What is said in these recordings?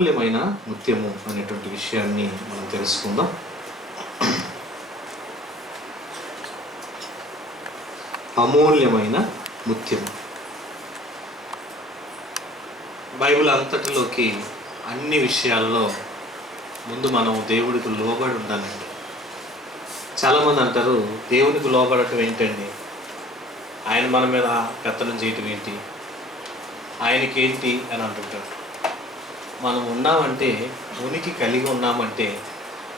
అమూల్యమైన ముత్యము అనేటువంటి విషయాన్ని మనం తెలుసుకుందాం. అమూల్యమైన ముత్యము బైబిల్ అంతటిలోకి అన్ని విషయాల్లో ముందు మనం దేవుడికి లోబడి ఉండాలండి. చాలామంది అంటారు దేవునికి లోబడటం ఏంటండి? ఆయన మన మీద పెత్తనం చేయటం ఏంటి? ఆయనకి ఏంటి? అని అంటుంటారు. మనం ఉన్నామంటే ఉనికి కలిగి ఉన్నామంటే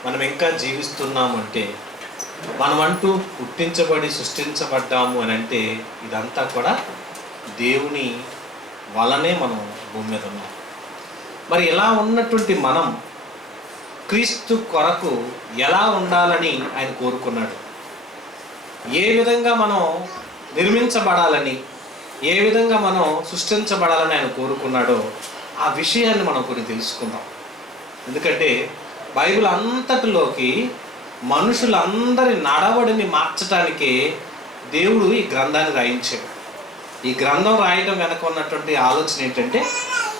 మనం ఇంకా జీవిస్తున్నామంటే మనమంటూ పుట్టించబడి సృష్టించబడ్డాము అని అంటే ఇదంతా కూడా దేవుని వలనే మనం భూమి మీద ఉన్నాం. మరి ఇలా ఉన్నటువంటి మనం క్రీస్తు కొరకు ఎలా ఉండాలని ఆయన కోరుకున్నాడు? ఏ విధంగా మనం నిర్మించబడాలని ఏ విధంగా మనం సృష్టించబడాలని ఆయన కోరుకున్నాడో ఆ విషయాన్ని మనం కొన్ని తెలుసుకుందాం. ఎందుకంటే బైబిల్ అంతటిలోకి మనుషులందరి నడవడిని మార్చటానికే దేవుడు ఈ గ్రంథాన్ని రాయించాడు. ఈ గ్రంథం రాయడం వెనక ఉన్నటువంటి ఆలోచన ఏంటంటే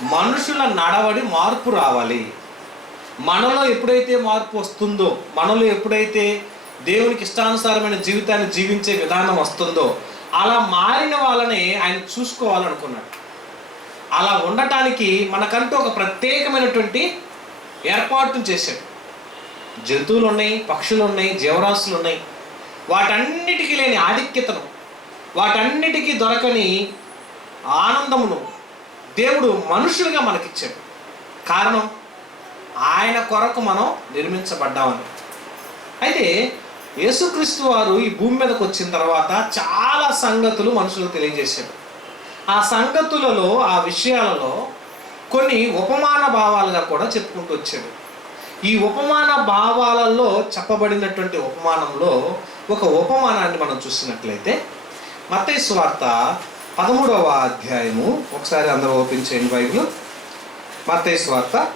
మనుషుల నడవడి మార్పు రావాలి. మనలో ఎప్పుడైతే మార్పు వస్తుందో మనలో ఎప్పుడైతే దేవునికి ఇష్టానుసారమైన జీవితాన్ని జీవించే విధానం వస్తుందో అలా మారిన వాళ్ళని ఆయన చూసుకోవాలనుకున్నాడు. అలా ఉండటానికి మనకంటూ ఒక ప్రత్యేకమైనటువంటి ఏర్పాటు చేశాడు. జంతువులు ఉన్నాయి పక్షులు ఉన్నాయి జీవరాశులు ఉన్నాయి వాటన్నిటికీ లేని ఆధిక్యతను వాటన్నిటికీ దొరకని ఆనందమును దేవుడు మనుషులుగా మనకిచ్చాడు. కారణం ఆయన కొరకు మనం నిర్మించబడ్డామని. అయితే యేసుక్రీస్తు వారు ఈ భూమి మీదకి వచ్చిన తర్వాత చాలా సంగతులు మనుషులకు తెలియజేశాడు. ఆ సంగతులలో ఆ విషయాలలో కొన్ని ఉపమాన భావాలుగా కూడా చెప్పుకుంటూ వచ్చాడు. ఈ ఉపమాన భావాలలో చెప్పబడినటువంటి ఉపమానంలో ఒక ఉపమానాన్ని మనం చూసినట్లయితే మత్తయి వార్త పదమూడవ అధ్యాయము ఒకసారి అందరూ ఓపెన్ చేయండి బైబిల్. మత్తయి వార్త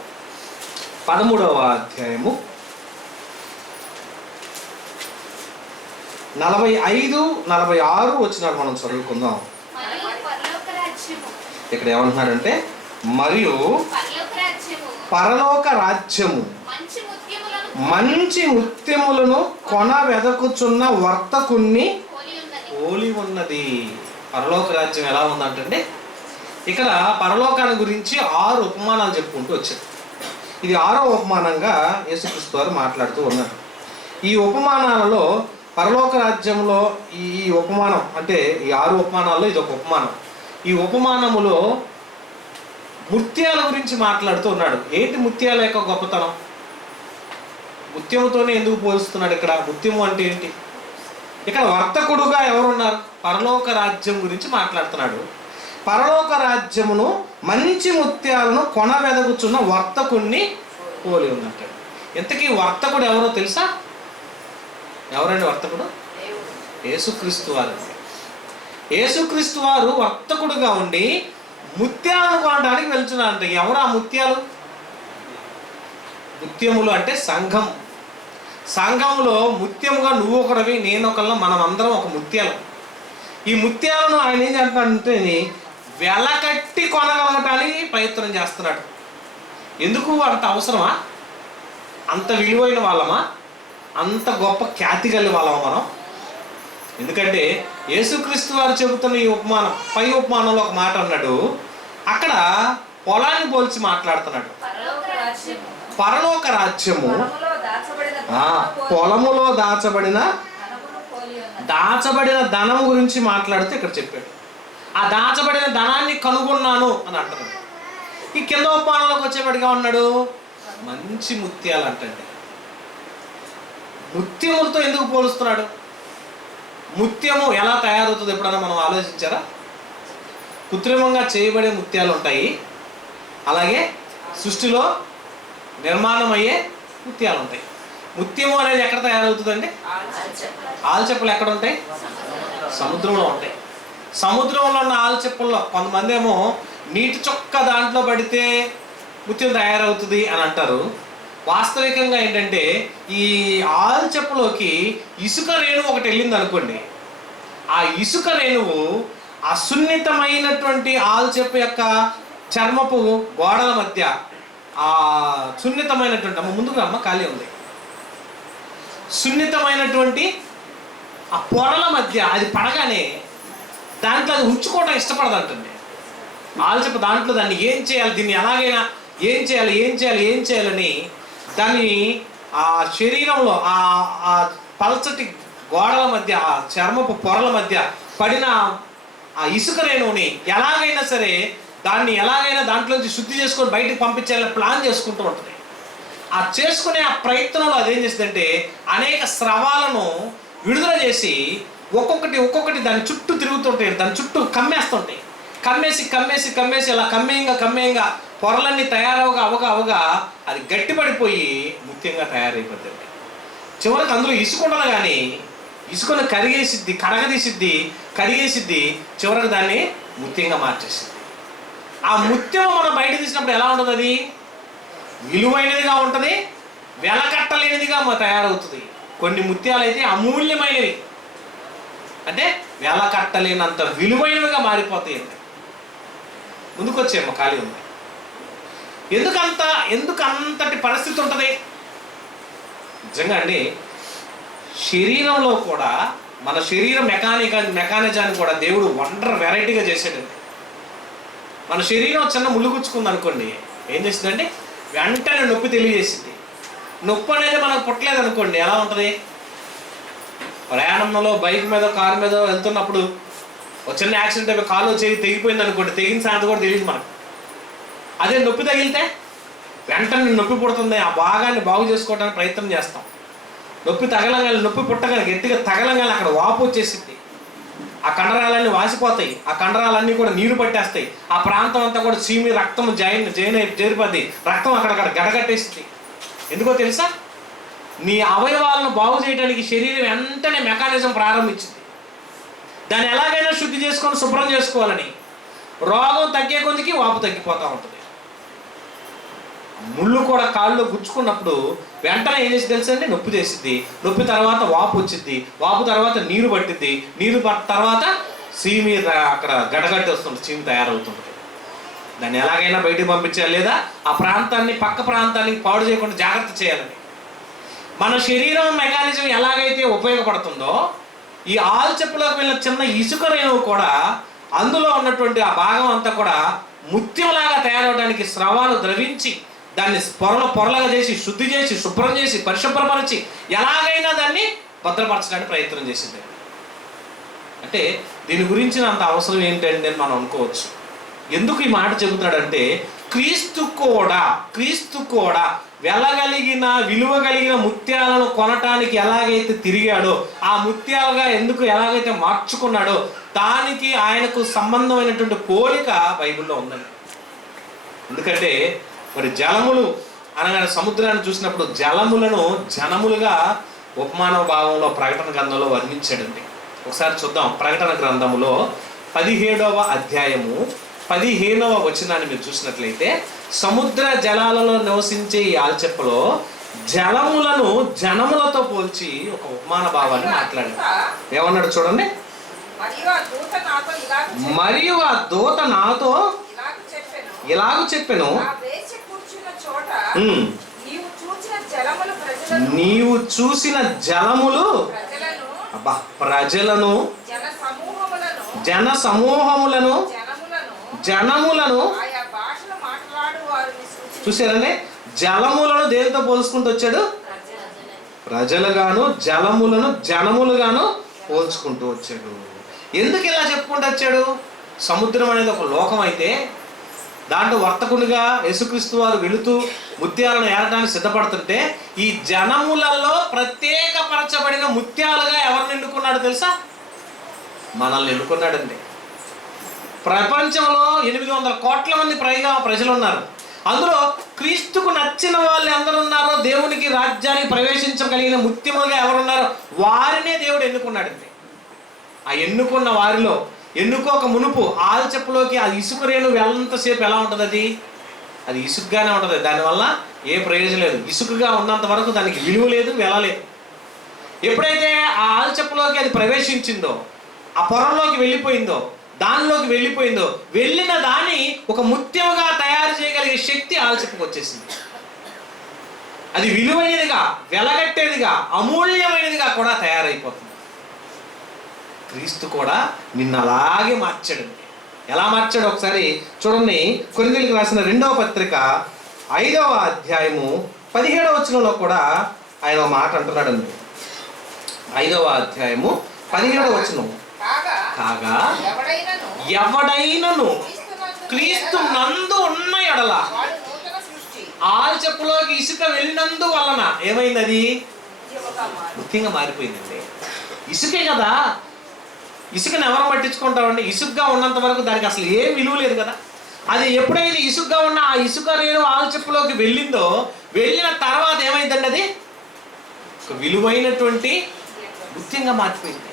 పదమూడవ అధ్యాయము నలభై ఐదు నలభై ఆరు వచ్చినాడు మనం చదువుకుందాం. ఇక్కడ ఏమంటున్నాడంటే మరియు పరలోక రాజ్యము మంచి ముత్యములను కొన వెదకుచున్న వర్తకుణ్ణి పోలి ఉన్నది. పరలోక రాజ్యం ఎలా ఉందంటే ఇక్కడ పరలోకాన్ని గురించి ఆరు ఉపమానాలు చెప్పుకుంటూ వచ్చాడు ఇది ఆరో ఉపమానంగా యేసుక్రీస్తు వారు మాట్లాడుతూ ఉన్నారు. ఈ ఉపమానాలలో పరలోక రాజ్యంలో ఈ ఈ ఉపమానం అంటే ఈ ఆరు ఉపమానాల్లో ఇది ఒక ఉపమానం. ఈ ఉపమానములో ముత్యాల గురించి మాట్లాడుతూ ఉన్నాడు. ఏంటి ముత్యాల యొక్క గొప్పతనం? ముత్యముతోనే ఎందుకు పోలుస్తున్నాడు ఇక్కడ? ముత్యము అంటే ఏంటి? ఇక్కడ వర్తకుడుగా ఎవరున్నారు? పరలోక రాజ్యం గురించి మాట్లాడుతున్నాడు. పరలోక రాజ్యమును మంచి ముత్యాలను కొన వెదగుచున్న వర్తకుణ్ణి పోలి ఉందంటాడు. ఇంతకీ వర్తకుడు ఎవరో తెలుసా? ఎవరండి వర్తకుడు? యేసుక్రీస్తు వారు. యేసుక్రీస్తు వారు వర్తకుడుగా ఉండి ముత్యాలను కొనడానికి వెళ్తున్నారంట. ఎవరు ఆ ముత్యాలు? ముత్యములు అంటే సంఘం. సంఘంలో ముత్యముగా నువ్వు ఒకడవి నేను ఒకళ్ళ మనం అందరం ఒక ముత్యాలు. ఈ ముత్యాలను ఆయన ఏం చేస్తాడంటే వెలకట్టి కొనగలగటానికి ప్రయత్నం చేస్తున్నాడు. ఎందుకు అంత అవసరమా? అంత విలువైన వాళ్ళమా? అంత గొప్ప ఖ్యాతి కలిగి వాళ్ళమా మనం? ఎందుకంటే యేసుక్రీస్తు వారు చెబుతున్న ఈ ఉపమానం పై ఉపమానంలో ఒక మాట అన్నాడు. అక్కడ పొలాన్ని పోల్చి మాట్లాడుతున్నాడు. పరలోక రాజ్యము. పొలములో దాచబడిన ఆ, పొలములో దాచబడిన దాచబడిన ధనం గురించి మాట్లాడుతూ ఇక్కడ చెప్పాడు. ఆ దాచబడిన ధనాన్ని కనుగొన్నాను అని అంటున్నాడు. ఈ కింద ఉపమానంలోకి వచ్చేప్పటిగా ఉన్నాడు మంచి ముత్యాలు అంటండి ముత్యములతో ఎందుకు పోలుస్తున్నాడు? ముత్యము ఎలా తయారవుతుంది ఎప్పుడైనా మనం ఆలోచించారా? కృత్రిమంగా చేయబడే ముత్యాలు ఉంటాయి. అలాగే సృష్టిలో నిర్మాణం అయ్యే ముత్యాలు ఉంటాయి. ముత్యము అనేది ఎక్కడ తయారవుతుందండి? ఆల్చెప్పలు ఎక్కడ ఉంటాయి? సముద్రంలో ఉంటాయి. సముద్రంలో ఉన్న ఆల్చెప్పల్లో కొంతమంది ఏమో నీటి చొక్క దాంట్లో పడితే ముత్యం తయారవుతుంది అని అంటారు. వాస్తవికంగా ఏంటంటే ఈ ఆల్చెప్పలోకి ఇసుక రేణువు ఒకటి వెళ్ళింది అనుకోండి. ఆ ఇసుక రేణువు ఆ సున్నితమైనటువంటి ఆల్చెప్ప యొక్క చర్మపు గోడల మధ్య ఆ సున్నితమైనటువంటి అమ్మ ముందుకు అమ్మ ఖాళీ ఉంది. సున్నితమైనటువంటి ఆ పొరల మధ్య అది పడగానే దాంట్లో అది ఉంచుకోవడం ఇష్టపడదంటుంది ఆల్చెప్ప దాంట్లో దాన్ని ఏం చేయాలి దీన్ని ఎలాగైనా ఏం చేయాలి ఏం చేయాలి ఏం చేయాలని దాన్ని ఆ శరీరంలో ఆ ఆ పలచటి గోడల మధ్య ఆ చర్మపు పొరల మధ్య పడిన ఆ ఇసుక రేణువుని ఎలాగైనా సరే దాన్ని ఎలాగైనా దాంట్లోంచి శుద్ధి చేసుకొని బయటకు పంపించాలని ప్లాన్ చేసుకుంటూ ఉంటుంది. ఆ చేసుకునే ఆ ప్రయత్నంలో అదేం చేస్తుందంటే అనేక స్రవాలను విడుదల చేసి ఒక్కొక్కటి ఒక్కొక్కటి దాని చుట్టూ తిరుగుతుంటాయి దాని చుట్టూ కమ్మేస్తుంటాయి. కమ్మేసి కమ్మేసి కమ్మేసి అలా కమ్మేయంగా కమ్మేయంగా పొరలన్నీ తయారవగా అవగా అవగా అది గట్టిపడిపోయి ముఖ్యంగా తయారైపోతుంది చివరికి అందులో ఇసుక ఉండదు కానీ ఇసుకను కరిగేసిద్ది కడగదీసిద్ది కరిగేసిద్ది చివరికి దాన్ని ముత్యంగా మార్చేసింది ఆ ముత్యం మనం బయట తీసినప్పుడు ఎలా ఉంటుంది అది? విలువైనదిగా ఉంటుంది వెలకట్టలేనిదిగా తయారవుతుంది. కొన్ని ముత్యాలు అయితే అమూల్యమైనవి. అంటే వెలకట్టలేనంత విలువైనవిగా మారిపోతాయి ముందుకొచ్చేమో ఖాళీ ఉంది? ఎందుకంత ఎందుకు అంతటి పరిస్థితి ఉంటుంది? నిజంగా అండి శరీరంలో కూడా మన శరీర మెకానిక మెకానిజాన్ని కూడా దేవుడు వండర్ వెరైటీగా చేసాడండి మన శరీరం చిన్న ముళ్ళుగుచ్చుకుంది అనుకోండి ఏం చేసిందంటే వెంటనే నొప్పి తెలియజేసింది. నొప్పి అనేది మనకు పుట్టలేదు అనుకోండి ఎలా ఉంటుంది? ప్రయాణంలో బైక్ మీద కారు మీద వెళ్తున్నప్పుడు ఒక చిన్న యాక్సిడెంట్ అయిపోయి కాలు చేయి తెగిపోయింది అనుకోండి తెగిన సంగతి కూడా తెలియదు మనకు. అదే నొప్పి తగిలితే వెంటనే నొప్పి పుడుతుంది. ఆ భాగాన్ని బాగు చేసుకోవడానికి ప్రయత్నం చేస్తాం. నొప్పి తగలంగానే నొప్పి పుట్టగానే గట్టిగా తగలంగానే అక్కడ వాపు వచ్చేసింది. ఆ కండరాలన్నీ వాసిపోతాయి. ఆ కండరాలన్నీ కూడా నీరు పట్టేస్తాయి. ఆ ప్రాంతం అంతా కూడా చీమి రక్తం జైన్ జైన్ చేరిపోద్ది. రక్తం అక్కడక్కడ గడగట్టేస్తుంది ఎందుకో తెలుసా? నీ అవయవాలను బాగు చేయడానికి శరీరం వెంటనే మెకానిజం ప్రారంభించింది. దాన్ని ఎలాగైనా శుద్ధి చేసుకొని శుభ్రం చేసుకోవాలని. రోగం తగ్గే కొద్దికి వాపు తగ్గిపోతూ ఉంటుంది. ముళ్ళు కూడా కాళ్ళు గుచ్చుకున్నప్పుడు వెంటనే ఏం చేసి తెలుసండి నొప్పి చేసిద్ది. నొప్పి తర్వాత వాపు వచ్చింది వాపు తర్వాత నీరు పట్టిద్ది. నీరు పట్ట తర్వాత సీమి అక్కడ గడగట్టి వస్తుంది సీమి తయారవుతుంది దాన్ని ఎలాగైనా బయటికి పంపించాలి లేదా ఆ ప్రాంతాన్ని పక్క ప్రాంతానికి పాడు చేయకుండా జాగ్రత్త చేయాలని. మన శరీరం మెకానిజం ఎలాగైతే ఉపయోగపడుతుందో ఈ ఆల్చెప్పులోకి వెళ్ళిన చిన్న ఇసుక రేణువు కూడా అందులో ఉన్నటువంటి ఆ భాగం అంతా కూడా ముత్యంలాగా తయారవడానికి స్రవాలు ద్రవించి దాన్ని పొరల పొరలుగా చేసి శుద్ధి చేసి శుభ్రం చేసి పరిశుభ్రపరిచి ఎలాగైనా దాన్ని భద్రపరచడానికి ప్రయత్నం చేసింది. అంటే దీని గురించిన అంత అవసరం ఏంటంటే అని మనం అనుకోవచ్చు. ఎందుకు ఈ మాట చెబుతున్నాడంటే క్రీస్తు కూడా క్రీస్తు కూడా వెళ్ళగలిగిన విలువ కలిగిన ముత్యాలను కొనటానికి ఎలాగైతే తిరిగాడో ఆ ముత్యాలుగా ఎందుకు ఎలాగైతే మార్చుకున్నాడో దానికి ఆయనకు సంబంధమైనటువంటి పోలిక బైబిల్లో ఉందండి. ఎందుకంటే మరి జలములు అనగానే సముద్రాన్ని చూసినప్పుడు జలములను జనములుగా ఉపమాన భావంలో ప్రకటన గ్రంథంలో వర్ణించాడండి. ఒకసారి చూద్దాం. ప్రకటన గ్రంథములో పదిహేడవ అధ్యాయము పదిహేనవ వచనాన్ని మీరు చూసినట్లయితే సముద్ర జలాలలో నివసించే ఈ ఆల్చెప్పలో జలములను జనములతో పోల్చి ఒక ఉపమాన భావాన్ని మాట్లాడాడు. ఏమన్నాడు చూడండి? మరియు ఆ దూత నాతో ఇలాగ చెప్పెను. నీవు చూసిన జలములు అబ్బా ప్రజలను జన సమూహములను జన సమూహములను జనములను చూసారండి జలములను దేనితో పోల్చుకుంటూ వచ్చాడు? ప్రజలుగాను జలములను జనములుగాను పోల్చుకుంటూ వచ్చాడు. ఎందుకు ఇలా చెప్పుకుంటూ వచ్చాడు? సముద్రం అనేది ఒక లోకం అయితే దాంట్లో వర్తకునిగా యేసుక్రీస్తు వారు వెళుతూ ముత్యాలను ఏరడానికి సిద్ధపడుతుంటే ఈ జనములలో ప్రత్యేకపరచబడిన ముత్యాలుగా ఎవరిని ఎన్నుకున్నాడు తెలుసా? మనల్ని ఎన్నుకున్నాడండి. ప్రపంచంలో ఎనిమిది వందల కోట్ల మంది పైగా ప్రజలు ఉన్నారు అందులో క్రీస్తుకు నచ్చిన వాళ్ళు ఎందరు ఉన్నారో దేవునికి రాజ్యానికి ప్రవేశించగలిగిన ముత్యములుగా ఎవరున్నారో వారినే దేవుడు ఎన్నుకున్నాడండి. ఆ ఎన్నుకున్న వారిలో ఎన్నుకోక మునుపు ఆల్చెప్పులోకి అది ఇసుక రేణు వెళ్ళంతసేపు ఎలా ఉంటుంది అది? అది ఇసుకగానే ఉంటుంది. దానివల్ల ఏ ప్రయోజనం లేదు. ఇసుకగా ఉన్నంత వరకు దానికి విలువ లేదు వెళ్ళలేదు ఎప్పుడైతే ఆ ఆల్చెప్పులోకి అది ప్రవేశించిందో ఆ పొరంలోకి వెళ్ళిపోయిందో దానిలోకి వెళ్ళిపోయిందో వెళ్ళిన దాన్ని ఒక ముత్యముగా తయారు చేయగలిగే శక్తి ఆల్చెప్పుకు వచ్చేసింది. అది విలువైనదిగా వెలగట్టేదిగా అమూల్యమైనదిగా కూడా తయారైపోతుంది. క్రీస్తు కూడా నిన్ను అలాగే మార్చాడు. ఎలా మార్చాడు ఒకసారి చూడండి. కొరింథీయులకు రాసిన రెండవ పత్రిక ఐదవ అధ్యాయము పదిహేడవ వచనంలో కూడా ఆయన మాట అంటున్నాడండి. ఐదవ అధ్యాయము పదిహేడవ వచనం. కాగా ఎవడైనను క్రీస్తు నందు ఉన్న ఎడల వాడు నూతన సృష్టి. ఆలు చెప్పులోకి ఇసుక వెళ్ళినందు వలన ఏమైంది అది. ముఖ్యంగా మారిపోయిందండి. ఇసుకే కదా. ఇసుకను ఎవరు పట్టించుకుంటామండి ఇసుకగా ఉన్నంత వరకు దానికి అసలు ఏం విలువ లేదు కదా. అది ఎప్పుడైతే ఇసుకగా ఉన్న ఆ ఇసుక రేణు ఆల్చిప్పులోకి వెళ్ళిందో వెళ్ళిన తర్వాత ఏమైందండి అది? ఒక విలువైనటువంటి ముఖ్యంగా మారిపోయింది.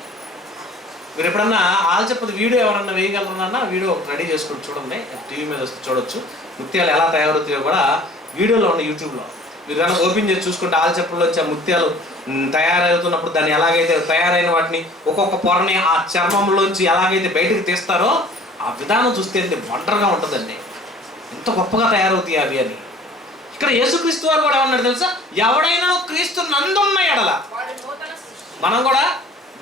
మీరు ఎప్పుడన్నా ఆల్చెప్పది వీడియో ఎవరన్నా వేయగలరన్నా వీడియో రెడీ చేసుకుని చూడండి. టీవీ మీద వస్తే చూడొచ్చు. ముత్యాలు ఎలా తయారవుతాయో కూడా వీడియోలో ఉన్న యూట్యూబ్లో. మీరు కనుక ఓపెన్ చేసి చూసుకుంటే ఆల్చెప్పుల్లో వచ్చే ముత్యాలు తయారవుతున్నప్పుడు దాన్ని ఎలాగైతే తయారైన వాటిని ఒక్కొక్క పొరని ఆ చర్మంలోంచి ఎలాగైతే బయటకు తీస్తారో ఆ విధానం చూస్తే వండర్గా ఉంటుందండి. ఎంత గొప్పగా తయారవుతాయి అవి అని. ఇక్కడ యేసుక్రీస్తు వారు కూడా ఏమన్నాడు తెలుసా? ఎవడైనా క్రీస్తు నందున్న ఎడల. మనం కూడా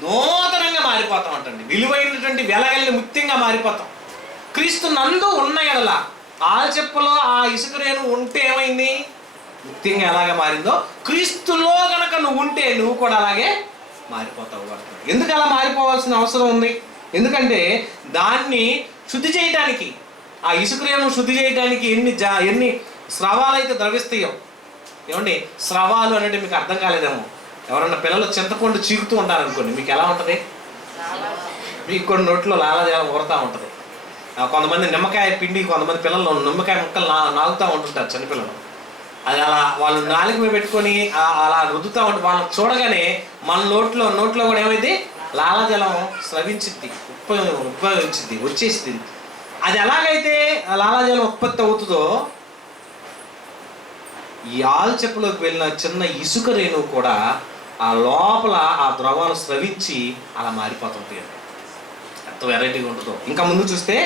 నూతనంగా మారిపోతాం అంటండి. విలువైనటువంటి వెలగల్ని ముత్యంగా మారిపోతాం. క్రీస్తు నందు ఉన్న ఎడల. ఆల్చెప్పలో ఆ ఇసుక రేణు ఉంటే ఏమైంది? ముఖ్యంగా ఎలాగ మారిందో క్రీస్తులో గనక నువ్వు ఉంటే నువ్వు కూడా అలాగే మారిపోతావు అంటున్నాడు. ఎందుకు అలా మారిపోవాల్సిన అవసరం ఉంది? ఎందుకంటే దాన్ని శుద్ధి చేయడానికి ఆ ఇసుక శుద్ధి చేయడానికి ఎన్ని జా ఎన్ని స్రవాలు అయితే ద్రవిస్తాయో. ఏమండి? స్రవాలు అనేది మీకు అర్థం కాలేదేమో. ఎవరన్నా పిల్లలు చింతపండు చీకుతూ ఉంటారనుకోండి మీకు ఎలా ఉంటుంది? మీకు కొన్ని నోట్లో లాలాజలం ఊరుతూ ఉంటుంది. ఆ, కొంతమంది నిమ్మకాయ పిండి కొంతమంది పిల్లలు నిమ్మకాయ ముక్కలు నా నాగుతూ ఉంటుంటారు చిన్నపిల్లలు. అది అలా వాళ్ళు నాలుగు మీద పెట్టుకొని అలా రుద్దుతూ ఉంటే వాళ్ళని చూడగానే మన నోట్లో నోట్లో కూడా ఏమైంది? లాలాజలం స్రవించిద్ది ఉప ఉపయోగించింది వచ్చేసింది అది ఎలాగైతే లాలాజలం ఉత్పత్తి అవుతుందో ఈ ఆల్చెప్పులోకి వెళ్ళిన చిన్న ఇసుక రేణువు కూడా ఆ లోపల ఆ ద్రవాలు స్రవించి అలా మారిపోతుంటాయి. ఎంత వెరైటీగా ఉంటుందో. ఇంకా ముందు చూస్తే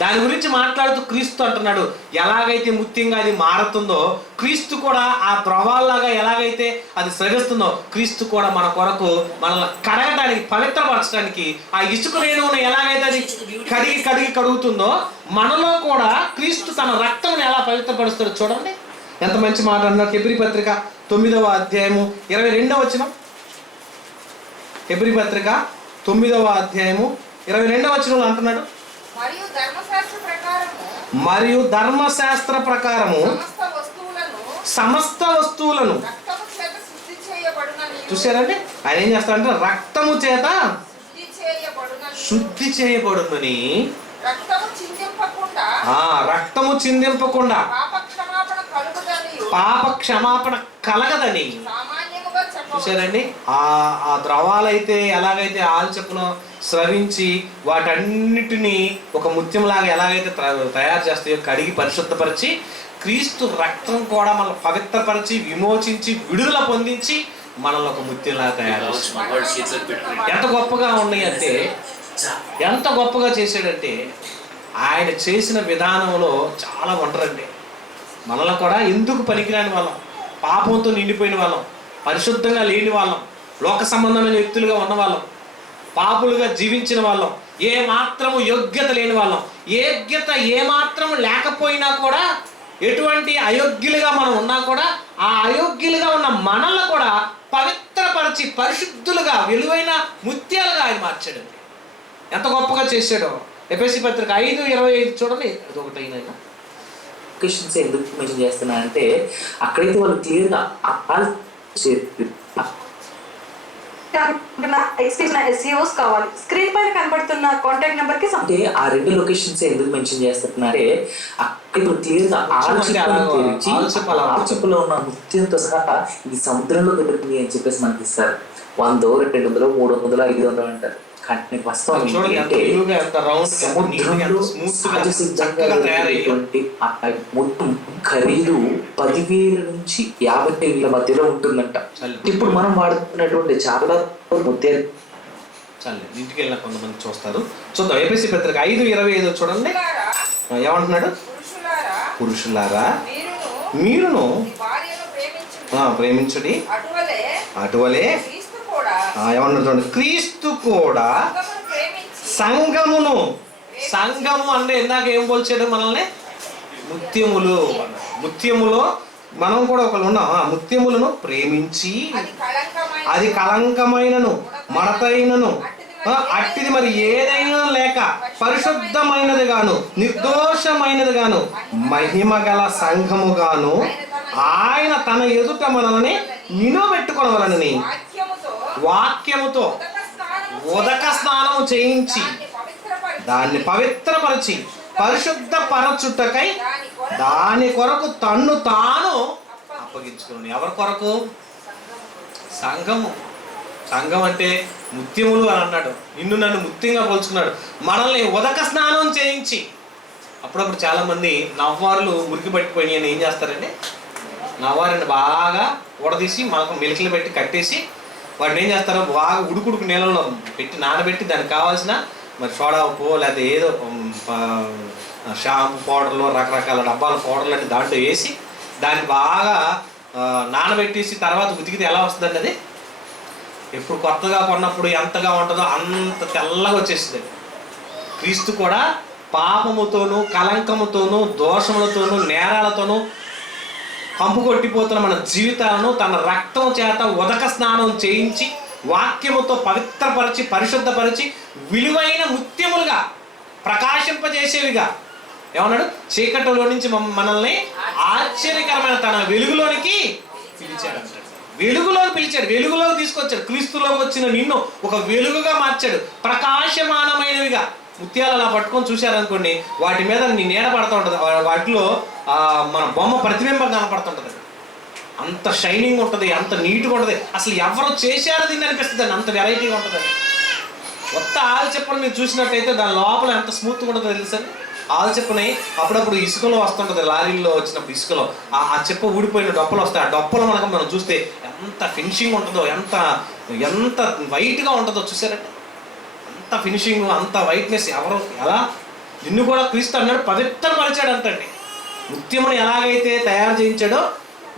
దాని గురించి మాట్లాడుతూ క్రీస్తు అంటున్నాడు. ఎలాగైతే ముత్యంగా అది మారుతుందో క్రీస్తు కూడా ఆ ద్రవాల్లాగా ఎలాగైతే అది స్రవిస్తుందో క్రీస్తు కూడా మన కొరకు మనల్ని కడగడానికి పవిత్రపరచడానికి ఆ ఇసుక రేణువును ఎలాగైతే అది కడిగి కడిగి కడుగుతుందో మనలో కూడా క్రీస్తు తన రక్తం ఎలా పవిత్రపరుస్తాడో చూడండి. ఎంత మంచి మాట అన్నారు ఎబ్రి పత్రిక తొమ్మిదవ అధ్యాయము ఇరవై రెండవ వచ్చిన ఎబ్రి పత్రిక తొమ్మిదవ అధ్యాయము ఇరవై రెండవ వచనంలో అంటున్నాడు. మరియు ధర్మశాస్త్ర ప్రకారము సమస్త వస్తువులను చూశారండి? ఆయన ఏం చేస్తాడంటే రక్తము చేత శుద్ధి చేయబడునని రక్తము చిందింపకుండా పాప క్షమాపణ కలుగుదని చూశారండి ఆ ఆ ద్రవాలైతే ఎలాగైతే ఆల్చెప్పులో స్రవించి వాటన్నిటిని ఒక ముత్యంలాగా ఎలాగైతే తయారు చేస్తాయో కడిగి పరిశుద్ధపరిచి క్రీస్తు రక్తం కూడా మనల్ని పవిత్రపరిచి విమోచించి విడుదల పొందించి మనల్ని ఒక ముత్యంలాగా తయారు ఎంత గొప్పగా ఉన్నాయి అంటే ఎంత గొప్పగా చేశాడంటే ఆయన చేసిన విధానంలో చాలా ఒంటరండి. మనలో కూడా ఎందుకు పనికిరాని వాళ్ళం? పాపంతో నిండిపోయిన వాళ్ళం. పరిశుద్ధంగా లేని వాళ్ళం లోక సంబంధమైన వ్యక్తులుగా ఉన్నవాళ్ళం పాపులుగా జీవించిన వాళ్ళం ఏ మాత్రము యోగ్యత లేని వాళ్ళం యోగ్యత ఏ లేకపోయినా కూడా ఎటువంటి అయోగ్యులుగా మనం ఉన్నా కూడా ఆ అయోగ్యులుగా ఉన్న మనల్ని కూడా పవిత్రపరిచి పరిశుద్ధులుగా విలువైన ముత్యాలుగా ఆయన మార్చాడండి. ఎంత గొప్పగా చేశాడో. ఎపిఎస్సి పత్రిక ఐదు ఇరవై ఐదు చూడండి. అది ఒకటి క్రిస్టియన్స్ ఎందుకు మెన్షన్ చేస్తున్నానంటే అక్కడైతే వాళ్ళు క్లియర్గా ఎస్ఈఓస్ కావాలి. స్క్రీన్ పైన కనబడుతున్న కాంటాక్ట్ నెంబర్కి అంటే ఆ రెండు లొకేషన్స్ ఎందుకు మెన్షన్ ఆల్చిప్పలో ఉన్న ముత్యంతో సహా ఇది సముద్రంలో దొరుకుతుంది అని చెప్పేసి మనకి ఇస్తారు. వందో రెండు వందలు మూడు వందలు ఐదు వందలు అంటారు. ఎంత రౌండ్ సముద్రంలో సహజ సిద్ధంగా మొత్తం ఖరీదు పదివేల నుంచి యాభై వేల మధ్యలో ఉంటుందంట. చల్. ఇప్పుడు మనం వాడుతున్నటువంటి చాలా చాలే ఇంటికి వెళ్ళిన కొంతమంది చూస్తారు. చూద్దాం ఏపీసీ పత్రిక ఐదు ఇరవై ఐదు చూడండి. ఏమంటున్నాడు? పురుషులారా? పురుషులారా మీరును? మీరును మీ భార్యను ప్రేమించు ఆ, ప్రేమించుడి. అటువలే. ఏమన్నాడు చూడండి. క్రీస్తు కూడా సంఘమును సంఘము అంటే ఇందాక ఏం పోల్చాడు మనల్ని? ముత్యములు ముత్యములో మనం కూడా ఒకళ్ళు ఉన్నాం. ఆ, ముత్యములను ప్రేమించి అది కలంకమైనను మడతైనను అట్టిది మరి ఏదైనా లేక పరిశుద్ధమైనది గాను నిర్దోషమైనది గాను మహిమ గల సంఘము గాను ఆయన తన ఎదుట మనల్ని నిలబెట్టుకొనవలనని వాక్యముతో వాక్యముతో ఉదక స్నానము చేయించి దాన్ని పవిత్రపరిచి పవిత్రపరిచి పరిశుద్ధ పరచుటకై దాని కొరకు తన్ను తాను అప్పగించుకున్నాడు ఎవరి కొరకు? సంఘము. సంఘం అంటే ముత్యములు అని అన్నాడు. నిన్ను నన్ను ముత్యంగా పోల్చుకున్నాడు. మనల్ని ఉదక స్నానం చేయించి. అప్పుడప్పుడు చాలా మంది నవ్వారులు మురికి పట్టిపోయి అని ఏం చేస్తారండి? నవ్వారిని బాగా ఊడదీసి మనకు మెలికలు పెట్టి కట్టేసి వాటిని ఏం చేస్తారు బాగా ఉడుకుడుకు నీళ్ళలో పెట్టి నానబెట్టి దానికి కావాల్సిన మరి సోడా ఉప్పు లేదా ఏదో షాంపూ పౌడర్లు రకరకాల డబ్బాల పౌడర్లు అంటే దాంట్లో వేసి దాన్ని బాగా నానబెట్టేసి తర్వాత ఉతికితే ఎలా వస్తుందండి అది? ఎప్పుడు కొత్తగా కొన్నప్పుడు ఎంతగా ఉంటుందో అంత తెల్లగా వచ్చేస్తుంది. క్రీస్తు కూడా పాపముతోనూ కలంకముతోనూ దోషములతోనూ నేరాలతోనూ కంపు కొట్టిపోతున్న మన జీవితాలను తన రక్తం చేత ఉదక స్నానం చేయించి వాక్యముతో పవిత్రపరిచి పరిశుద్ధపరిచి విలువైన ముత్యములుగా ప్రకాశింపజేసేవిగా. ఏమన్నాడు? చీకటిలో నుంచి మనల్ని ఆశ్చర్యకరమైన తన వెలుగులోనికి పిలిచాడు. వెలుగులో పిలిచాడు. వెలుగులోకి తీసుకొచ్చాడు. క్రీస్తులోకి వచ్చిన నిన్ను ఒక వెలుగుగా మార్చాడు. ప్రకాశమానమైనవిగా. ముత్యాలు అలా పట్టుకొని చూశారనుకోండి వాటి మీద నీ నీడ పడుతూ ఉంటుంది. వాటిలో మన బొమ్మ ప్రతిబింబం కనపడుతుంటుంది. అంత షైనింగ్ ఉంటుంది అంత నీట్గా ఉంటుంది. అసలు ఎవరు చేశారో దీన్ని అనిపిస్తుంది అంత వెరైటీగా ఉంటుంది. కొత్త ఆల్చెప్పని మీరు చూసినట్టయితే దాని లోపల ఎంత స్మూత్గా ఉంటుందో తెలుసా? ఆలు చెప్పని అప్పుడప్పుడు ఇసుకలో వస్తుంటుంది లారీల్లో వచ్చినప్పుడు ఇసుకలో. ఆ ఆ చెప్ప ఊడిపోయిన డొప్పలు వస్తాయి. ఆ డొప్పలు మనకు మనం చూస్తే ఎంత ఫినిషింగ్ ఉంటుందో ఎంత ఎంత వైట్గా ఉంటుందో చూసారంటే అంత ఫినిషింగ్ అంత వైట్నెస్ ఎవరు ఎలా? నిన్ను కూడా క్రీస్తు అన్నాడు పవిత్రపరిచాడు అంటండి ముత్యమును ఎలాగైతే తయారు చేయించాడో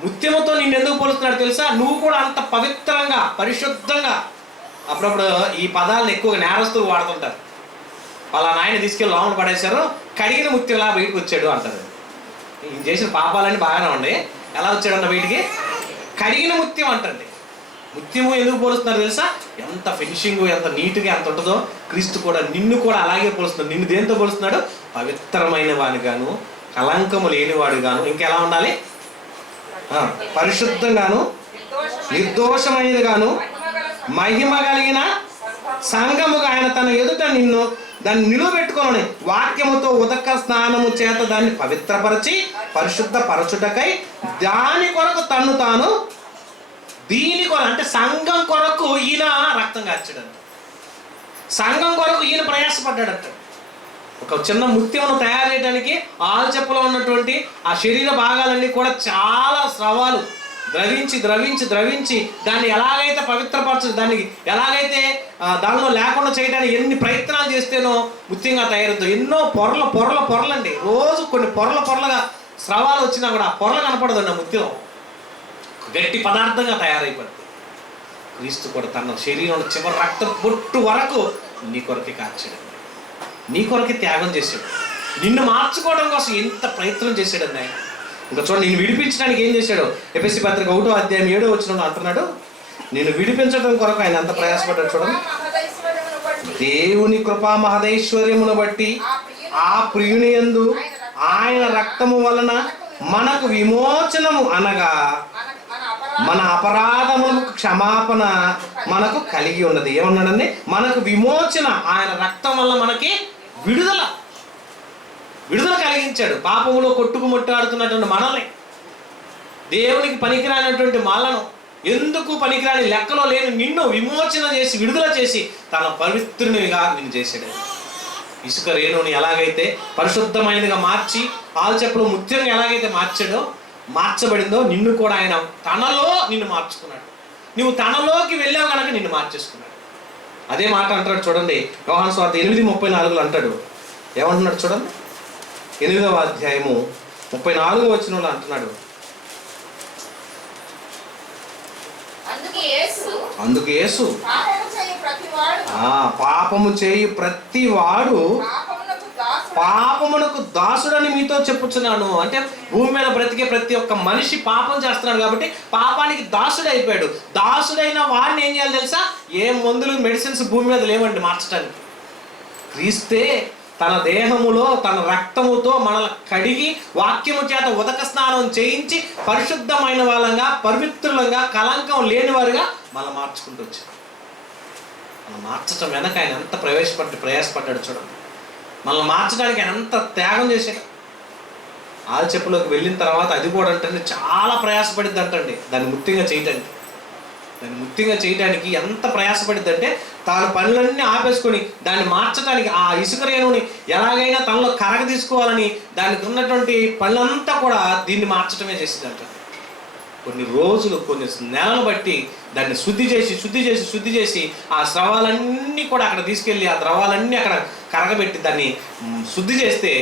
ముత్యముతో నిన్ను ఎందుకు పోలుస్తున్నాడు తెలుసా? నువ్వు కూడా అంత పవిత్రంగా పరిశుద్ధంగా. అప్పుడప్పుడు ఈ పదాలను ఎక్కువగా నేరస్తులు వాడుతుంటారు. వాళ్ళ నాయన తీసుకెళ్ళి లోపల పడేశారు కడిగిన ముత్యంలా బయటకు వచ్చాడు అంటారు. ఈయన చేసిన పాపాలన్నీ బాగానే ఉండే ఎలా వచ్చాడన్న బయటికి? కడిగిన ముత్యం అంటండి. ముత్యము ఎందుకు పోలుస్తున్నారు తెలుసా? ఎంత ఫినిషింగ్ ఎంత నీట్గా ఎంత ఉంటుందో క్రీస్తు కూడా నిన్ను కూడా అలాగే పోలుస్తున్నాడు. నిన్ను దేంతో పోలుస్తున్నాడు? పవిత్రమైన వాడు గాను కలంకము లేనివాడు గాను ఇంకెలా ఉండాలి? పరిశుద్ధంగాను నిర్దోషమైన నిర్దోషమైనది గాను మహిమ కలిగిన సంఘముగా ఆయన తన ఎదుట నిన్ను దాన్ని నిలువబెట్టుకోవాలని వాక్యముతో ఉదక స్నానము చేత దాన్ని పవిత్రపరచి పరిశుద్ధ పరచుటకై దాని కొరకు తన్ను తాను దీని కొరకు అంటే సంఘం కొరకు ఈయన రక్తం కార్చాడంట సంఘం కొరకు ఈయన ప్రయాసపడ్డాడంట. ఒక చిన్న ముత్యమును తయారు చేయడానికి ఆల్చెప్పలో ఉన్నటువంటి ఆ శరీర భాగాలన్నీ కూడా చాలా స్రవాలు. ద్రవించి ద్రవించి ద్రవించి దాన్ని ఎలాగైతే పవిత్రపరచు దాన్ని ఎలాగైతే దానిలో లేకుండా చేయడానికి ఎన్ని ప్రయత్నాలు చేస్తేనో ముత్యంగా తయారవుతుంది ఎన్నో పొరల పొరల పొరలండి. రోజు కొన్ని పొరల పొరలుగా స్రవాలు వచ్చినా కూడా ఆ పొరలు కనపడదండి ఆ ముత్యం. గట్టి పదార్థంగా తయారైపోతుంది క్రీస్తు కూడా తన శరీరంలో చివరి రక్త పొట్టు వరకు నీ కొరకే కాల్చాడు నీ కొరకే త్యాగం చేశాడు నిన్ను మార్చుకోవడం కోసం ఎంత ప్రయత్నం చేశాడు ఆయన ఇంకా చూడండి నేను విడిపించడానికి ఏం చేశాడు? ఎపిసి పత్రిక ఒకటో అధ్యాయం ఏడో వచ్చిన అంటున్నాడు నేను విడిపించడం కొరకు ఆయన అంత ప్రయాసపడ్డాడు చూడండి. దేవుని కృపా మహదైశ్వర్యమును బట్టి ఆ ప్రియుని ఆ ప్రియుని యందు ఆయన రక్తము వలన మనకు విమోచనము అనగా మన అపరాధములకు క్షమాపణ మనకు కలిగి ఉన్నది. ఏమన్నాడండి మనకు విమోచన ఆయన రక్తం వల్ల మనకి విడుదల విడుదల కలిగించాడు. పాపములో కొట్టుకుముట్టాడుతున్నటువంటి మనల్ని దేవునికి పనికిరానటువంటి మనలను ఎందుకు పనికిరాని లెక్కలో లేని నిన్ను విమోచన చేసి విడుదల చేసి తన పవిత్రునిగా నిన్ను చేశాడు. ఇసుక రేణుని ఎలాగైతే పరిశుద్ధమైనదిగా మార్చి ఆల్చెప్పులు ముత్యంగా ఎలాగైతే మార్చాడో మార్చబడిందో నిన్ను కూడా ఆయన తనలో నిన్ను మార్చుకున్నాడు. నువ్వు తనలోకి వెళ్ళావు కనుక నిన్ను మార్చేసుకున్నాడు. అదే మాట అంటాడు చూడండి వ్యవహాన స్వార్థ ఎనిమిది ముప్పై నాలుగులో అంటాడు. ఏమంటున్నాడు చూడండి? ఎనిమిదవ అధ్యాయము ముప్పై నాలుగు వచ్చిన వాళ్ళు అంటున్నాడు. అందుకు యేసు పాపము చేయి ప్రతివాడు. ఆ పాపము చేయి ప్రతి వాడు పాపమునకు దాసుడు పాపమునకు దాసుడని మీతో చెప్పుచున్నాను. అంటే భూమి మీద బ్రతికే ప్రతి ఒక్క మనిషి పాపం చేస్తున్నాడు కాబట్టి పాపానికి దాసుడు అయిపోయాడు దాసుడైన వాడిని ఏం చేయాలి తెలుసా? ఏ మందులు మెడిసిన్స్ భూమి మీద లేవండి మార్చడానికి క్రీస్తే తన దేహములో తన రక్తముతో మనల్ని కడిగి వాక్యము చేత ఉదక స్నానం చేయించి పరిశుద్ధమైన వాళ్ళంగా పవిత్రులంగా కలంకం లేని వారుగా మనం మార్చుకుంటూ వచ్చాడు. మనం మార్చటం వెనక ఆయన ఎంత ప్రవేశపడ్డ ప్రయాసపడ్డాడు చూడండి. మనల్ని మార్చడానికి ఆయన ఎంత త్యాగం చేశాడు. ఆల్చెప్పులోకి వెళ్ళిన తర్వాత అది కూడా అంటే చాలా ప్రయాసపడింది అంటండి దాన్ని ముఖ్యంగా చేయటానికి దాన్ని ముత్యంగా చేయడానికి ఎంత ప్రయాసపడిందంటే తాను పనులన్నీ ఆపేసుకొని దాన్ని మార్చడానికి ఆ ఇసుక రేణుని ఎలాగైనా తనలో కరగ తీసుకోవాలని దానికి ఉన్నటువంటి పనులంతా కూడా దీన్ని మార్చడమే చేసిందంట. కొన్ని రోజులు కొన్ని నెలలు బట్టి దాన్ని శుద్ధి చేసి శుద్ధి చేసి శుద్ధి చేసి ఆ స్రవాలన్నీ కూడా అక్కడ తీసుకెళ్ళి ఆ ద్రవాలన్నీ అక్కడ కరగబెట్టి దాన్ని శుద్ధి చేస్తే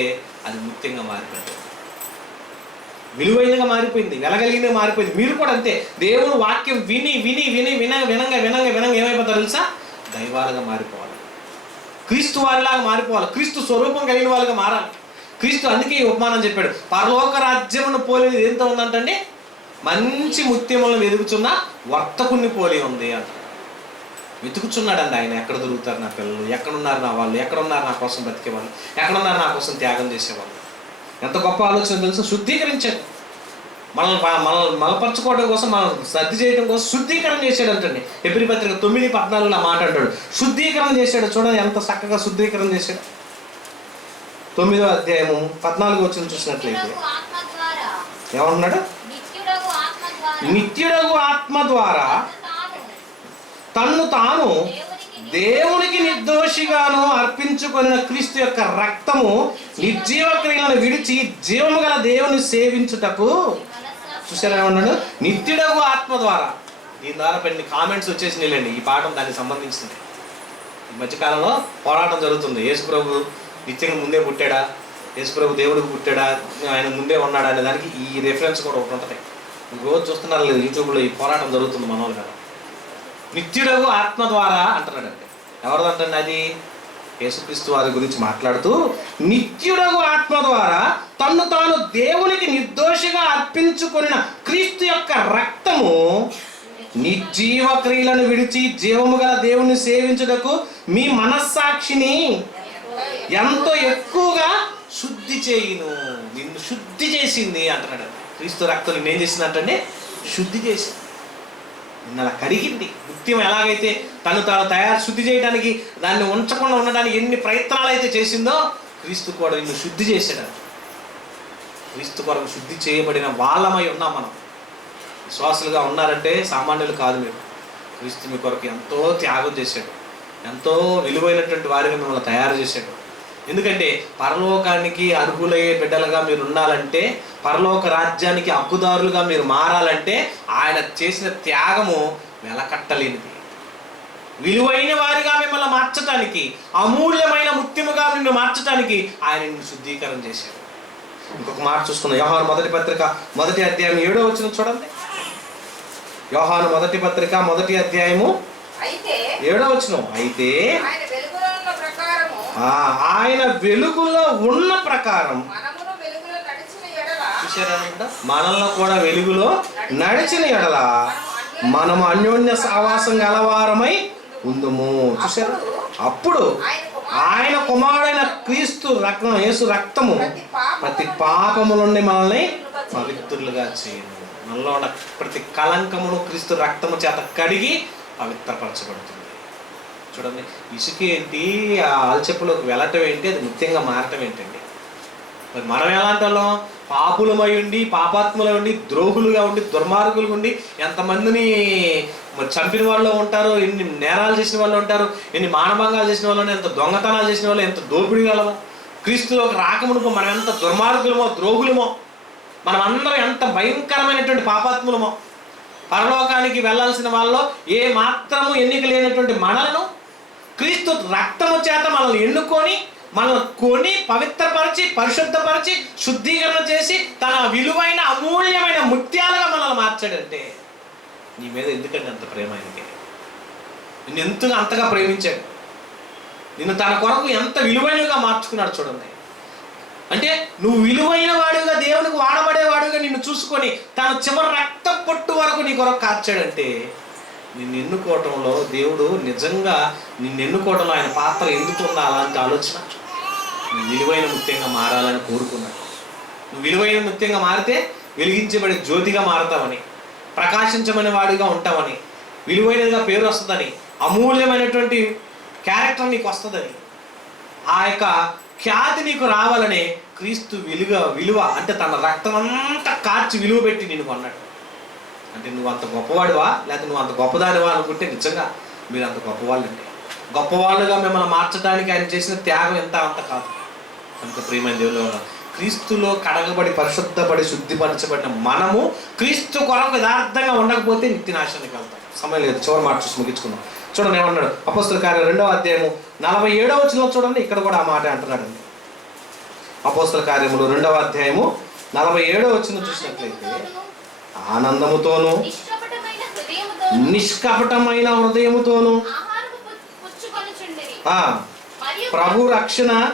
అది ముఖ్యంగా మారిపోయింది. విలువైనగా మారిపోయింది వెలగలిగినగా మారిపోయింది. మీరు కూడా అంతే. దేవుడు వాక్యం విని విని విని విన వినంగా వినంగా వినంగా ఏమైపోతారు తెలుసా? దైవాలుగా మారిపోవాలి. క్రీస్తు వారిలాగా మారిపోవాలి. క్రీస్తు స్వరూపం కలిగిన వాళ్ళుగా మారాలి. క్రీస్తు అందుకే ఉపమానం చెప్పాడు. పరలోక రాజ్యమును పోలేది ఎంత ఉందంటండి? మంచి ముత్యములను వెతుకుచున్న వర్తకుని పోలి ఉంది అంట. వెతుకుచున్నాడండి ఆయన. ఎక్కడ దొరుకుతారు నా పిల్లలు? ఎక్కడున్నారు నా వాళ్ళు? ఎక్కడున్నారు నా కోసం బ్రతికేవాళ్ళు ఎక్కడున్నారు నా కోసం త్యాగం చేసేవాళ్ళు? ఎంత గొప్ప ఆలోచన తెలుసు శుద్ధీకరించాడు. మనల్ని మనల్ని మలపరచుకోవడం కోసం మనం సర్ది చేయడం కోసం శుద్ధీకరణ చేశాడు అంటండి. ఎబ్రి పత్రిక తొమ్మిది పద్నాలుగులో మాట అంటాడు. శుద్ధీకరణ చేశాడు. చూడండి ఎంత చక్కగా శుద్ధీకరణ చేశాడు. తొమ్మిదో అధ్యాయము పద్నాలుగు వచ్చిన చూసినట్లయితే. ఏమంటున్నాడు నిత్యుడగు ఆత్మ ద్వారా. తన్ను తాను దేవునికి నిర్దోషిగాను అర్పించుకున్న క్రీస్తు యొక్క రక్తము నిర్జీవ క్రియలను విడిచి జీవము గల దేవుని సేవించుటకు మనస్సాక్షి చూసారా ఏమన్నాడు? నిత్యుడగు ఆత్మ ద్వారా. దీని ద్వారా కొన్ని కామెంట్స్ వచ్చేసినాయిలేండి ఈ పాఠం దానికి సంబంధించింది ఈ మధ్యకాలంలో పోరాటం జరుగుతుంది. యేసుప్రభు నిత్యంగా ముందే పుట్టాడా? యేసుప్రభు దేవుడికి పుట్టాడా? ఆయన ముందే ఉన్నాడా అనే దానికి ఈ రెఫరెన్స్ కూడా ఒకటి ఉంటుంది. రోజు చూస్తున్నారు లేదు యూట్యూబ్లో ఈ పోరాటం జరుగుతుంది మనోళ్ళు కదా. నిత్యుడగు ఆత్మ ద్వారా అంటున్నాడండి ఎవరిదంటండి అది? యేసుక్రీస్తు వారి గురించి మాట్లాడుతూ నిత్యుడగు ఆత్మ ద్వారా తన్ను తాను దేవునికి నిర్దోషిగా అర్పించుకున్న క్రీస్తు యొక్క రక్తము నిర్జీవ క్రియలను విడిచి జీవము గల దేవుని సేవించుటకు మీ మనస్సాక్షిని ఎంతో ఎక్కువగా శుద్ధి చేయును. నిన్ను శుద్ధి చేసింది అంటున్నాడు. క్రీస్తు రక్తం నేను చేసిందంటే శుద్ధి చేసింది. నిన్ను అలా కరిగింది. నిత్యం ఎలాగైతే తను తాను తయారు శుద్ధి చేయడానికి దాన్ని ఉంచకుండా ఉండడానికి ఎన్ని ప్రయత్నాలు అయితే చేసిందో క్రీస్తు కూడా నిన్ను శుద్ధి చేశాడు. క్రీస్తు కొరకు శుద్ధి చేయబడిన వాళ్ళమై ఉన్నాం మనం. విశ్వాసులుగా ఉన్నారంటే సామాన్యులు కాదు మీరు క్రీస్తు మీ కొరకు ఎంతో త్యాగం చేశాడు. ఎంతో విలువైనటువంటి వారిని మిమ్మల్ని తయారు చేశాడు. ఎందుకంటే పరలోకానికి అర్హులయ్యే బిడ్డలుగా మీరు ఉండాలంటే పరలోక రాజ్యానికి హక్కుదారులుగా మీరు మారాలంటే ఆయన చేసిన త్యాగము వెలకట్టలేనిది. విలువైన వారిగా మిమ్మల్ని మార్చడానికి అమూల్యమైన ముత్యముగా నిన్ను మార్చడానికి ఆయన నిన్ను శుద్ధీకరణ చేశాడు. ఇంకొక మాట చూసుకుందాం. యోహాను మొదటి పత్రిక మొదటి అధ్యాయం ఏడో వచ్చిన చూడండి. యోహాను మొదటి పత్రిక మొదటి అధ్యాయము ఏడో వచ్చిన అయితే ఆయన వెలుగులో ఉన్న ప్రకారము ఆ, ఆయన వెలుగులో ఉన్న ప్రకారం మనల్ని కూడా వెలుగులో నడిచిన ఎడల మనము అన్యోన్య సావాసం గలవారమై ఉందుము. చూసారా అప్పుడు ఆయన ఆయన కుమారుడైన క్రీస్తు రక్తం యేసు రక్తము ప్రతి పాపము ప్రతి పాపము నుండి మనల్ని పవిత్రులుగా చేయను మనలో ఉన్న ప్రతి కలంకమును క్రీస్తు రక్తము చేత కడిగి పవిత్రపరచబడుతుంది. చూడండి. ఇసుక ఏంటి? ఆ ఆల్చెప్పులోకి వెళ్ళటం ఏంటి? అది నిత్యంగా మారటం ఏంటండి? మరి మనం ఎలాంటి వాళ్ళం? పాపులమై ఉండి పాపాత్ములై ఉండి ద్రోహులుగా ఉండి దుర్మార్గులుగా ఉండి ఎంతమందిని మరి చంపిన వాళ్ళు ఉంటారు? ఎన్ని నేరాలు చేసిన వాళ్ళు ఉంటారు? ఎన్ని మానభంగాలు చేసిన వాళ్ళు ఎంత దొంగతనాలు చేసిన వాళ్ళు ఎంత దోపిడీ గలమో? క్రీస్తులోకి రాకమునుపు మనం ఎంత దుర్మార్గులమో ద్రోహులమో? మనం అందరం ఎంత భయంకరమైనటువంటి పాపాత్ములమో? పరలోకానికి వెళ్ళాల్సిన వాళ్ళలో ఏ మాత్రము ఎన్నిక లేనటువంటి మనలను క్రీస్తు రక్తము చేత మనల్ని ఎన్నుకొని మనల్ని కొని పవిత్రపరిచి పరిశుద్ధపరిచి శుద్ధీకరణ చేసి తన విలువైన అమూల్యమైన ముత్యాలుగా మనల్ని మార్చాడంటే నీ మీద ఎందుకంటే అంత ప్రేమ ఆయనకి? నిన్ను ఎంతగా అంతగా ప్రేమించాడు? నిన్ను తన కొరకు ఎంత విలువైనగా మార్చుకున్నాడు చూడండి. అంటే నువ్వు విలువైన వాడుగా దేవునికి వాడబడేవాడుగా నిన్ను చూసుకొని తన చివరి రక్త పొట్టు వరకు నీ కొరకు కార్చాడంటే నిన్ను ఎన్నుకోవటంలో దేవుడు నిజంగా నిన్ను ఎన్నుకోవడంలో ఆయన పాత్ర ఎందుకు ఉందా అలాంటి ఆలోచన. నువ్వు విలువైన ముత్యంగా మారాలని కోరుకున్నాడు నువ్వు విలువైన ముత్యంగా మారితే వెలిగించబడే జ్యోతిగా మారతావని ప్రకాశించమని వాడిగా ఉంటావని విలువైనదిగా పేరు వస్తుందని అమూల్యమైనటువంటి క్యారెక్టర్ నీకు వస్తుందని ఆ యొక్క ఖ్యాతి నీకు రావాలని క్రీస్తు విలువ విలువ అంటే తన రక్తం అంతా కార్చి విలువ పెట్టి నేను కొన్నాడు. అంటే నువ్వు అంత గొప్పవాడివా? లేకపోతే నువ్వు అంత గొప్పదానివా అనుకుంటే నిజంగా మీరు అంత గొప్పవాళ్ళండి. గొప్పవాళ్ళుగా మిమ్మల్ని మార్చడానికి ఆయన చేసిన త్యాగం ఎంత అంత కాదు. అంత ప్రియమైన దేవులో క్రీస్తులో కడగబడి పరిశుద్ధపడి శుద్ధిపరచబడిన మనము క్రీస్తు కొరకు యథార్థంగా ఉండకపోతే నిత్య నాశానికి వెళ్తాం. సమయం లేదు చివరి మాట చూసి ముగించుకున్నాం చూడండి ఏమన్నాడు అపస్తుల కార్యం రెండవ అధ్యాయము నలభై ఏడవ వచ్చిన చూడండి ఇక్కడ కూడా ఆ మాట అంటున్నాడండి అపోస్తుల కార్యములు రెండవ అధ్యాయము నలభై ఏడవ వచ్చిన చూసినట్లయితే ఆనందముతోను నిష్కపటమైన హృదయముతో నిష్కపటమైన హృదయముతోను ప్రభు రక్షణ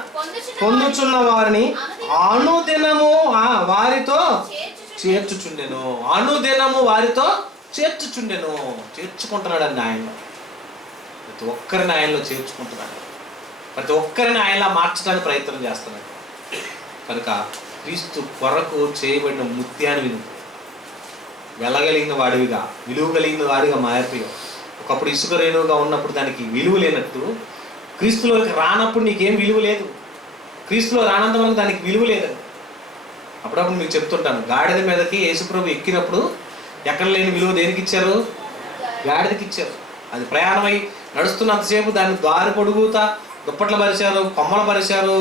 పొందుచున్న వారిని అనుదినము ఆ వారితో. చేర్చుచుండెను. అనుదినము వారితో చేర్చుచుండెను. చేర్చుకుంటున్నాడండి ఆయన. ప్రతి ఒక్కరిని ఆయనలో చేర్చుకుంటున్నాడు. ప్రతి ఒక్కరిని ఆయనలా మార్చడానికి ప్రయత్నం చేస్తున్నాడు. కనుక క్రీస్తు కొరకు చేయబడిన ముత్యాన్ని విను. వెళ్ళగలిగిన వాడివిగా విలువ కలిగిన వాడిగా మారిపోయావు. ఒకప్పుడు ఇసుక రేణువుగా ఉన్నప్పుడు దానికి విలువ లేనట్టు క్రీస్తులోకి రానప్పుడు నీకేం విలువ లేదు. క్రీస్తులో రానంత వరకు దానికి విలువ లేదని అప్పుడప్పుడు మీకు చెప్తుంటాను గాడిద మీదకి యేసుప్రభు ఎక్కినప్పుడు ఎక్కడ లేని విలువ దేనికి ఇచ్చారు? గాడిదకి ఇచ్చారు. అది ప్రయాణమై నడుస్తున్నంతసేపు దాన్ని దారి పొడుగుతా దుప్పట్లు పరిచారు కొమ్మలు పరిచారు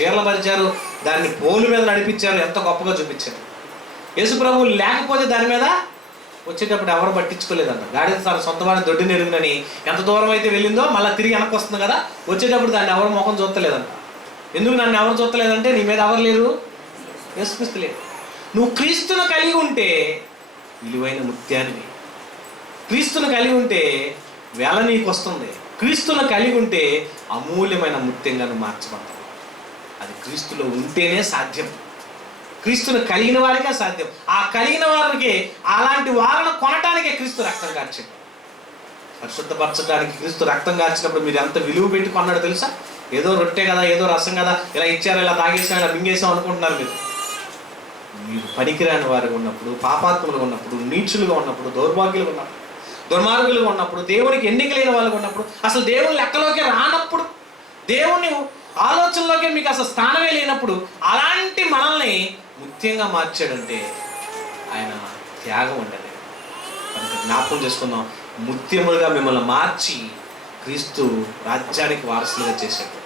చీరలు పరిచారు దాన్ని పోలు మీద నడిపించారు ఎంత గొప్పగా చూపించారు. యేసుప్రభు లేకపోతే దాని మీద వచ్చేటప్పుడు ఎవరు పట్టించుకోలేదంట. గాడిద సార్ సొంత వాడిని దొడ్డి నెరుగునని ఎంత దూరం అయితే వెళ్ళిందో మళ్ళీ తిరిగి వెనక్కి వస్తుంది కదా వచ్చేటప్పుడు దాన్ని ఎవరు ముఖం చూస్తలేదంట. ఎందుకు నన్ను ఎవరు చూస్తలేదంటే నీ మీద ఎవరు లేరు? యేసుక్రీస్తు లేరు. నువ్వు క్రీస్తును కలిగి ఉంటే విలువైన ముత్యానివి. క్రీస్తును కలిగి ఉంటే వేల నీకు వస్తుంది క్రీస్తును కలిగి ఉంటే అమూల్యమైన ముత్యంగా నువ్వు మార్చబడతావు. అది క్రీస్తులో ఉంటేనే సాధ్యం. క్రీస్తును కలిగిన వారికే సాధ్యం. ఆ కలిగిన వారికి అలాంటి వారిని కొనటానికే క్రీస్తు రక్తం కార్చింది పరిశుద్ధపరచడానికి క్రీస్తు రక్తం కార్చినప్పుడు మీరు ఎంత విలువ పెట్టి కొన్నాడు తెలుసా? ఏదో రొట్టె కదా ఏదో రసం కదా ఇలా ఇచ్చారు ఇలా తాగేసాం ఇలా మింగేసాం అనుకుంటున్నారు మీరు. మీరు పనికిరాని వారు ఉన్నప్పుడు పాపాత్ములు ఉన్నప్పుడు నీచులుగా ఉన్నప్పుడు దౌర్భాగ్యులుగా ఉన్నప్పుడు దుర్మార్గులుగా ఉన్నప్పుడు దేవునికి ఎన్నిక లేని వాళ్ళు ఉన్నప్పుడు అసలు దేవుని లెక్కలోకి రానప్పుడు దేవుని ఆలోచనలోకి మీకు అసలు స్థానమే లేనప్పుడు అలాంటి మనల్ని ముత్యంగా మార్చాడంటే ఆయన త్యాగం ఉండదు కనుక జ్ఞాపకం చేసుకుందాం. ముత్యములుగా మిమ్మల్ని మార్చి క్రీస్తు రాజ్యానికి వారసులుగా చేశాడు.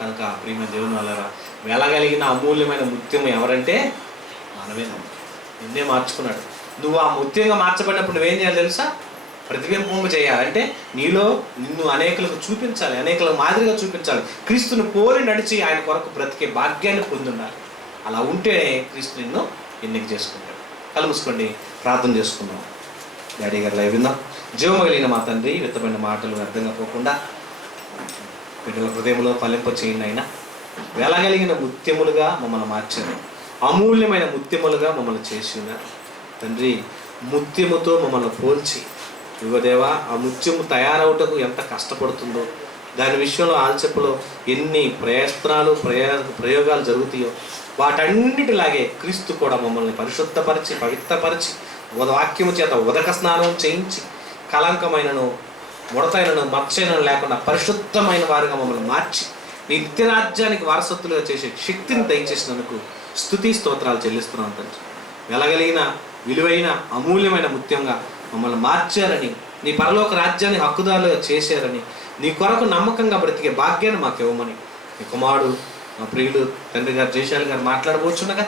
కనుక ప్రియమైన దేవుని వాళ్ళరా వెళ్ళగలిగిన అమూల్యమైన ముత్యం ఎవరంటే మనమే నిన్నే మార్చుకున్నాడు. నువ్వు ఆ ముత్యంగా మార్చబడినప్పుడు నువ్వేం చేయాలి తెలుసా? ప్రతిబింబము చేయాలి అంటే నీలో నిన్ను అనేకులకు చూపించాలి అనేకులకు మాదిరిగా చూపించాలి. క్రీస్తుని పోలి నడిచి ఆయన కొరకు బ్రతికే భాగ్యాన్ని పొందుండాలి. అలా ఉంటేనే క్రీస్తు నిన్ను ఎన్నిక చేసుకుంటాడు. కలుముసుకోండి ప్రార్థన చేసుకుందాం. డాడీ గారు లైవ్ విందాం. జీవం కలిగిన మా తండ్రి విత్తమైన మాటలు వ్యర్థంగా పోకుండా బిడ్డల హృదయంలో ఫలింప చేయండి అయినా వెళ్ళగలిగిన ముత్యములుగా మమ్మల్ని మార్చారు. అమూల్యమైన ముత్యములుగా మమ్మల్ని చేసి ఉన్నారు తండ్రి ముత్యముతో మమ్మల్ని పోల్చి యువదేవా ఆ ముత్యము తయారవుటకు ఎంత కష్టపడుతుందో. దాని విషయంలో ఆల్చెప్పులో ఎన్ని ప్రయత్నాలు ప్రయో ప్రయోగాలు జరుగుతాయో. వాటన్నిటిలాగే క్రీస్తు కూడా మమ్మల్ని పరిశుద్ధపరిచి పవిత్రపరిచి ఉద వాక్యము చేత ఉదక స్నానం చేయించి కలంకమైనను ముడతైనను మచ్చైనను లేకుండా పరిశుద్ధమైన వారిగా మమ్మల్ని మార్చి నీ నిత్యరాజ్యానికి వారసత్తులుగా చేసే శక్తిని దయచేసినందుకు స్తుతి స్తోత్రాలు చెల్లిస్తున్నాం తండ్రి. వెలగలిగిన విలువైన అమూల్యమైన ముత్యంగా మమ్మల్ని మార్చారని నీ పరలోక రాజ్యాన్ని హక్కుదారులుగా చేశారని నీ కొరకు నమ్మకంగా బ్రతికే భాగ్యాన్ని మాకు ఇవ్వమని. నీ కుమారుడు మా ప్రియులు తండ్రి గారు జయశాలి గారు మాట్లాడబోచుండగా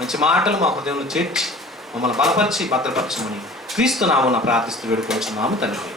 మంచి మాటలు మా హృదయంలో చేర్చి మమ్మల్ని బలపరిచి భద్రపరచమని క్రీస్తు నామన్న ప్రార్థిస్తూ వేడుకొచ్చున్నాము తండ్రి.